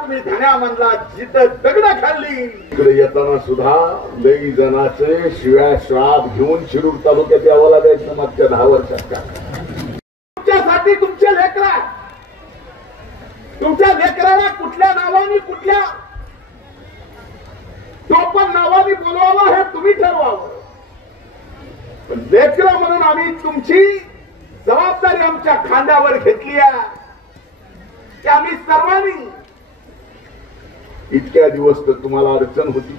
तुम्ही धान्या म्हणला जिथं दगड खाल्ली. इकडे येताना सुद्धा लई जणाचे शिव्या श्राप घेऊन शिरूर तालुक्यात यावं लागायचं मागच्या 10 वर्षात. तुमच्यासाठी तुमचे लेकरा, तुमच्या लेकराला कुठल्या नावाने, कुठल्या टोपण नावाने बोलवावं हे तुम्ही ठरवावं. पण लेकरं म्हणून आम्ही तुमची जबाबदारी आमच्या खांद्यावर घेतली आहे की आम्ही सर्वांनी. इतक्या दिवस तर तुम्हाला अडचण होती,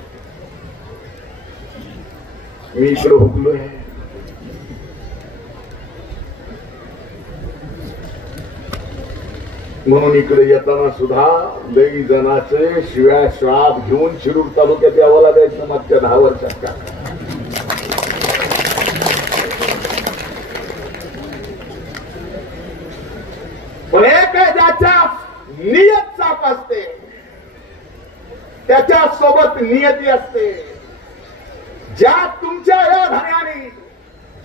मी इकडे हुकलोय. म्हणून इकडे येताना सुद्धा लई जणाचे शिव्या श्राप घेऊन शिरूर तालुक्यात यावं लागायचं मागच्या 10 वर्षात. पण एक आहे ज्याच्या नियत साफ असते, त्याच्या सोबत नियती असते. ज्या तुमच्या या धान्याने,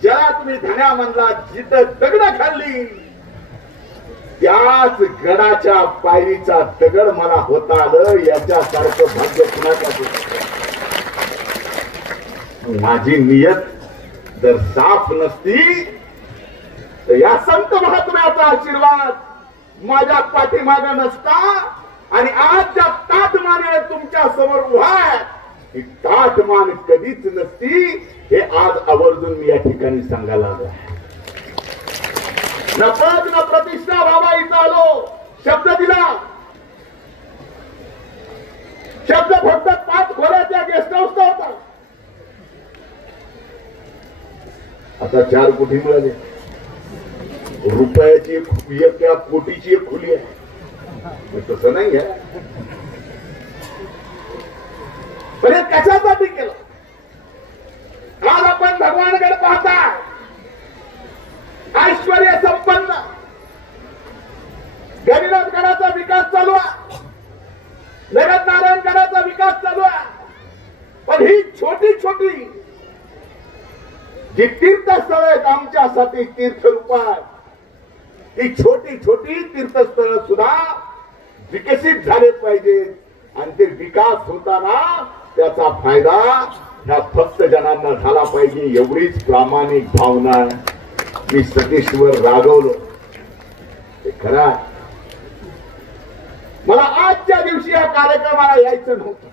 ज्याला तुम्ही धान्या म्हणला जिथं दगड खाल्ली, त्याच गडाच्या पायरीचा दगड मला होता आलं. याच्यासारखं भाग्य कुणाचं. माझी नियत जर साफ नसती तर या संत महात्म्याचा आशीर्वाद माझ्या पाठीमागे नसता. आणि आज ज्या ताठमाने तुमच्या समोर उभा आहे, ही ताठमान कधीच नसती. हे आज आवर्जून मी या ठिकाणी सांगायला आलो. न पद न प्रतिष्ठा, बाबा इथं आलो, शब्द दिला. शब्द फक्त 5 खोल्याच्या गेस्ट हाऊसचा होता, आता 4 कोटी मिळाले. रुपयाची एक त्या कोटीची एक खोली आहे. तसं नाही आहे. पण हे कशासाठी केलं? आज आपण भगवानकडे पाहता, ऐश्वर्य संपन्न गणिनाथ गडाचा विकास चालू आहे, जगत नारायण गडाचा विकास चालू आहे. पण ही छोटी छोटी जी तीर्थस्थळ आहेत आमच्यासाठी तीर्थरूप आहेत, ही छोटी छोटी तीर्थस्थळ सुद्धा विकसित झाले पाहिजेत. आणि ते विकास होताना त्याचा फायदा ह्या भक्त जनांना झाला पाहिजे, एवढीच प्रामाणिक भावना मी सतीशवर रागवलो. ते खरं, मला आजच्या दिवशी या कार्यक्रमाला यायचं नव्हतं.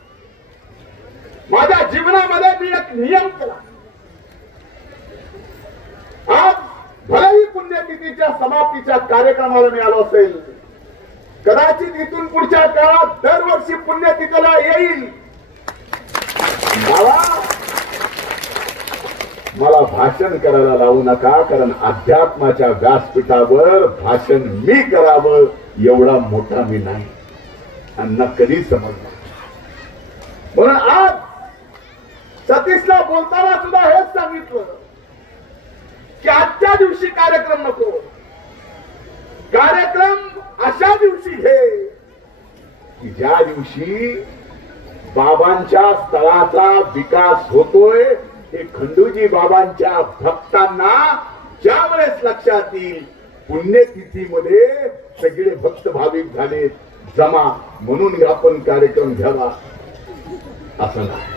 माझ्या जीवनामध्ये मी एक नियम केला. आज भलेही पुण्यतिथीच्या समाप्तीच्या कार्यक्रमाला मी आलो असेल, कदाचित इथून पुढच्या काळात दरवर्षी पुण्यतिथीला येईल. मला भाषण करायला लावू नका, कारण अध्यात्माच्या व्यासपीठावर भाषण मी करावं एवढा मोठा मी नाही आणि न कधी समजणार. म्हणून आज सतीशला बोलताना सुद्धा हेच सांगितलं की आजच्या दिवशी कार्यक्रम नको, कार्यक्रम अशा दिवशी घे की ज्या दिवशी बाबांच्या स्थळाचा विकास होतोय. हे खंडूजी बाबांच्या भक्तांना ज्या वेळेस लक्षात येईल, पुण्यतिथीमध्ये सगळे भक्त भाविक झाले जमा, म्हणून आपण कार्यक्रम घ्यावा असं नाही.